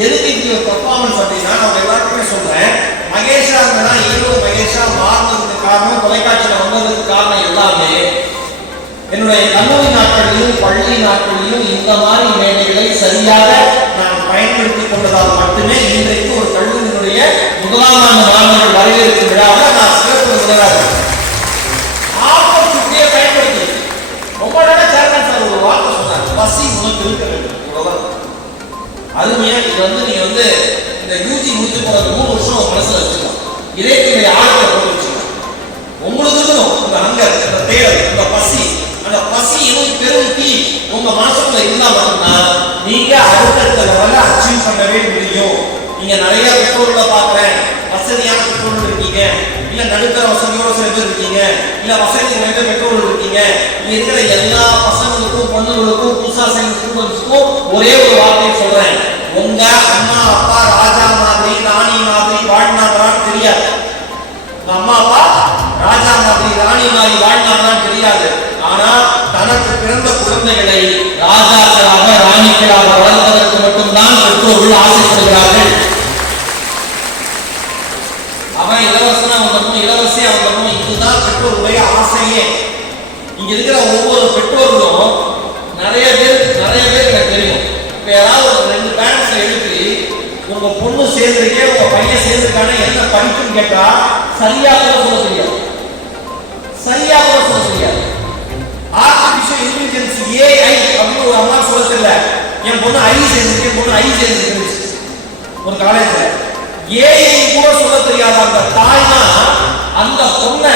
எதுக்கு இப்படி ஒரு பர்ஃபார்மன்ஸ் அப்படின்னா நான் எல்லாருக்குமே சொல்றேன், மகேஷா ஹீரோ மகேஷா மாறினதுக்கு காரணம், தொலைக்காட்சியில் வந்ததுக்கு காரணம் எல்லாமே என்னுடைய கல்லூரி நாட்களிலும் பள்ளி நாட்களிலும் இந்த மாதிரி மேடைகளை சரியாக நான் பயன்படுத்திக் கொண்டதால் மட்டுமே இன்றைக்கு ஒரு கல்லூரியினுடைய முதலாம் ஆண்டு மாணவர்கள் வரவேற்கும் விழாவில் நான் சிறப்பு விருந்தினராக ஆப்பர்ச்சுனிட்டியை பயன்படுத்தி ரொம்ப நேரம் சேர்மன் சார் ஒரு வார்த்தை சொன்னார், பசி உனக்கு இருக்க வேண்டும். அருமையா இது நீங்க இந்த யூஜி முடிச்சு போறது 3 வருஷம் உங்க மனசுல வச்சுக்கலாம், இதயத்துடைய ஆழத்தை போட்டு வச்சுக்கலாம். உங்களுக்கு இருக்கணும் இந்த ஹங்கர், இந்த தேடல், இந்த பசி, அந்த பசி இன்னும் பெரும் தீ உங்க மனசுக்குள்ள இருந்தா மட்டும்னா நீங்க அடுத்தடுத்த லெவல்ல அச்சீவ் பண்ணவே முடியும். நீங்க நிறைய பெற்றோர்களை பார்க்கிறேன், வசதியான பெற்றோர்கள் இருக்கீங்க, இல்ல நடுத்தர வசதியோட சில பேர் இருக்கீங்க, இல்ல வசதி நிறைந்த பெற்றோர்கள் இருக்கீங்க. இங்க இருக்கிற எல்லா பசங்களுக்கும் பொண்ணுங்களுக்கும் புதுசா சேர்ந்த ஸ்டூடெண்ட்ஸ்க்கும் ஒரே ஒரு வார்த்தையை சொல்றேன், உங்க அம்மா அப்பா ராஜா மாதிரி ராணி மாதிரி வாழ்நாங்களான்னு தெரியாது. உங்க அம்மா அப்பா ராஜா மாதிரி ராணி மாதிரி வாழ்நாங்களான்னு தெரியாது. ஆனா தனக்கு பிறந்த குழந்தைகளை ராஜாக்களாக ராணிகளாக வளர்ப்பதற்கு மட்டும்தான் பெற்றோர்கள் ஆசைப்படுகிறார்கள். அவன் இலவசனா வந்தனும் இலவசியா வந்தனும், இதுதான் பெற்றோருடைய ஆசையே. இங்க இருக்கிற ஒவ்வொரு பெற்றோர்களும் நிறைய பேர் எனக்கு தெரியும். இப்ப யாராவது ஒரு 2 பேரண்ட்ஸை எழுப்பி உங்க பொண்ணு சேர்ந்திருக்கே உங்க பையன் சேர்ந்திருக்கான என்ன படிப்புன்னு கேட்டா சரியா கூட சொல்ல தெரியாது, சரியா கூட சொல்ல தெரியாது. ஆர்டிபிஷியல் இன்டெலிஜென்ஸ் ஏஐ அப்படின்னு ஒரு அம்மா சொல்ல தெரியல, என் பொண்ணு ஐ சேர்ந்திருக்கு, என் பொண்ணு ஐ சேர்ந்திருக்கு ஒரு காலேஜ்ல. ஏஐ கூட சொல்ல தெரியாத அந்த தாய் தான் அந்த பொண்ணை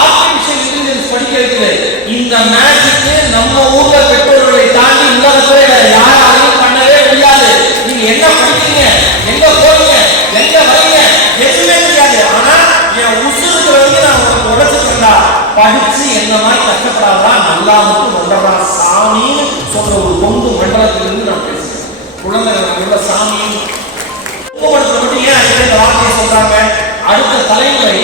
ஆர்டிபிஷியல் இன்டெலிஜென்ஸ் படிக்க வைக்குது. இந்த மேஜிக்கு நம்ம ஊர்ல பெற்றோர்களை தாண்டி உலகத்துல யாராலையும் பண்ணவே முடியாது. நீங்க என்ன படிக்கிறீங்க, எங்க போறீங்க, எங்க வரீங்க எதுவுமே தெரியாது. ஆனா என் உசுறுக்கு நான் உனக்கு உழைச்சிருக்கா, படிச்சு என்ன மாதிரி கஷ்டப்படாதா, நல்லா மட்டும் ஒன்றா சாமின்னு சொல்ற ஒரு கொண்டு மண்டலத்திலிருந்து நான் பேசுறேன். குழந்தைகள் சாமி மட்டும் ஏன் இந்த வார்த்தையை சொல்றாங்க? அடுத்த தலைமுறை,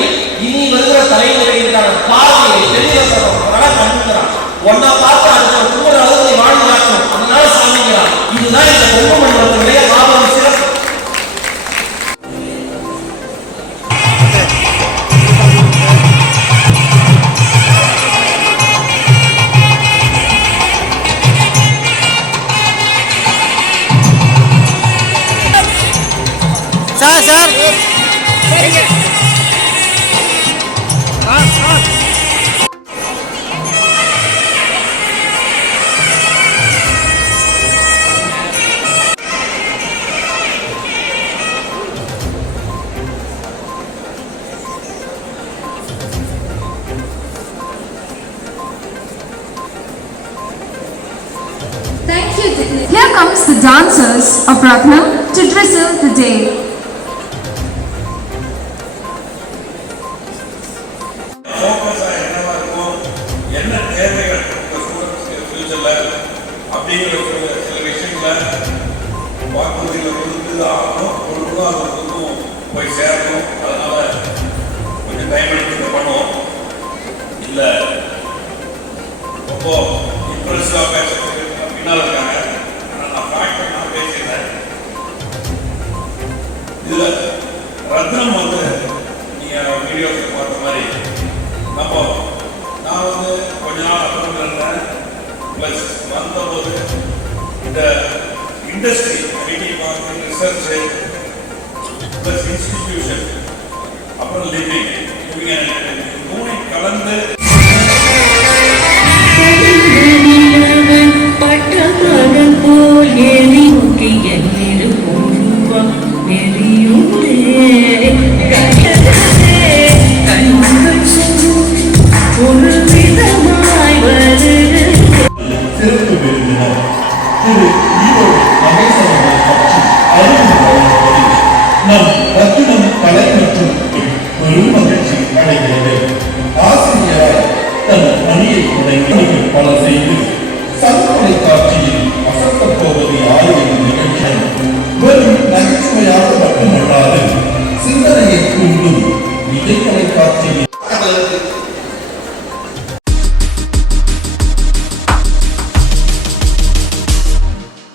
இனி வருகிற தலைமுறைக்கான பார்வையை தெளிவாக கண்டுக்கிறான். ஒன்னா பார்த்து அடுத்த குடும்ப அளவு வாழ்ந்து காட்டணும், அதனால சாமிக்கிறான். இதுதான் இந்த கொங்கு மண்டலத்தினுடைய மாபெரும் சிறப்பு. Sir Thank you. Here comes the dancers of Ratnam to drizzle the day. போய் சேரணும். அதனால கொஞ்சம் டைம் எடுத்து பண்ணுவோம். இல்லை ரொம்ப இம்ப்ரெசிவாக பேசுறது பின்னால் இருக்காங்க. ஆனால் நான் ஃபேக்ட் நான் பேசியிருந்தேன். இதில் ரத்னம் நீங்கள் வீடியோஸ் பார்த்த மாதிரி நான் கொஞ்ச நாள் அப்புறம் இருந்தேன். ப்ளஸ் வந்தபோது இந்த இண்டஸ்ட்ரி ஐடி பார்த்து ரிசர்ச்சு ப்ளஸ் இன்ஸ்டிடியூஷன் அப்புறம் லிவிங் மூணு கலந்து பட்டமகன் போல் எரி நோக்கி என்னிருக்கும் ஒரு விதமாய் வருது. சிறப்பு விருந்தினர் திரு ஈரோடு மகேசவர்கள் பற்றி அறிவு வழங்குவதில் நம் ரத்தினம் கலை மற்றும் பெரும் மகிழ்ச்சி அடைகிறது. ஆசிரியரால் தன் பணியை தொடங்கி பல செய்து சமூக காட்சியில் அசத்தப் போவது யார் என்ற நிகழ்ச்சி வெறும் நகைச்சுவையாக மட்டுமல்லாது சிந்தனையை தூண்டும் இடைக்கலை காட்சியில்